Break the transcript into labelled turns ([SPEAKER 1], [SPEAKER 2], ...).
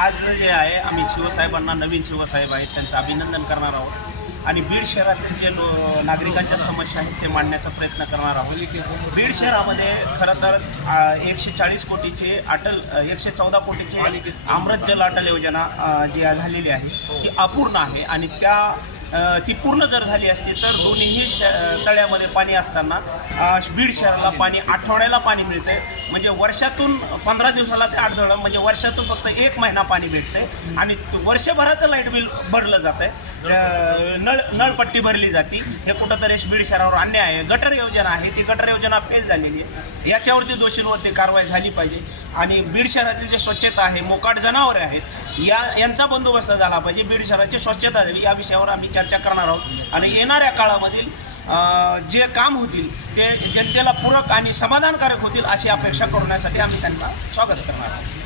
[SPEAKER 1] आज जे आहे आम्ही शिवसाहेबांना नवीन शिवसाहेब आहेत त्यांचं अभिनंदन करणार आहोत. आणि बीड शहरातील जे लो नागरिकांच्या समस्या आहेत ते मांडण्याचा प्रयत्न करणार आहोत. बीड शहरामध्ये खरं तर एकशे चाळीस कोटीचे अटल एकशे चौदा कोटीचे अमृत जल अटल योजना जी झालेली आहे ती अपूर्ण आहे. आणि त्या ती पूर्ण जर झाली असती तर दोन्हीही श तळ्यामध्ये पाणी असताना बीड शहराला पाणी आठवड्याला पाणी मिळतंय. म्हणजे वर्षातून पंधरा दिवसाला ते आठवडा म्हणजे वर्षातून फक्त एक महिना पाणी भेटतंय. आणि वर्षभराचं लाइट बिल भरलं जातं आहे नळ नळपट्टी भरली जाते. हे कुठंतरी बीड शहरावर अन्याय आहे. गटर योजना आहे. ती गटर योजना फेल झालेली आहे. याच्यावरती दोषींवरती कारवाई झाली पाहिजे. आणि बीड शहरातील जे स्वच्छता आहे मोकाट जनावरे आहेत या यांचा बंदोबस्त झाला पाहिजे. बीड शहराची स्वच्छता झाली या विषयावर आम्ही चर्चा करणार आहोत. आणि येणाऱ्या काळामधील जे काम होतील ते जनतेला पूरक आणि समाधानकारक होतील अशी अपेक्षा करण्यासाठी आम्ही त्यांना स्वागत करणार आहोत.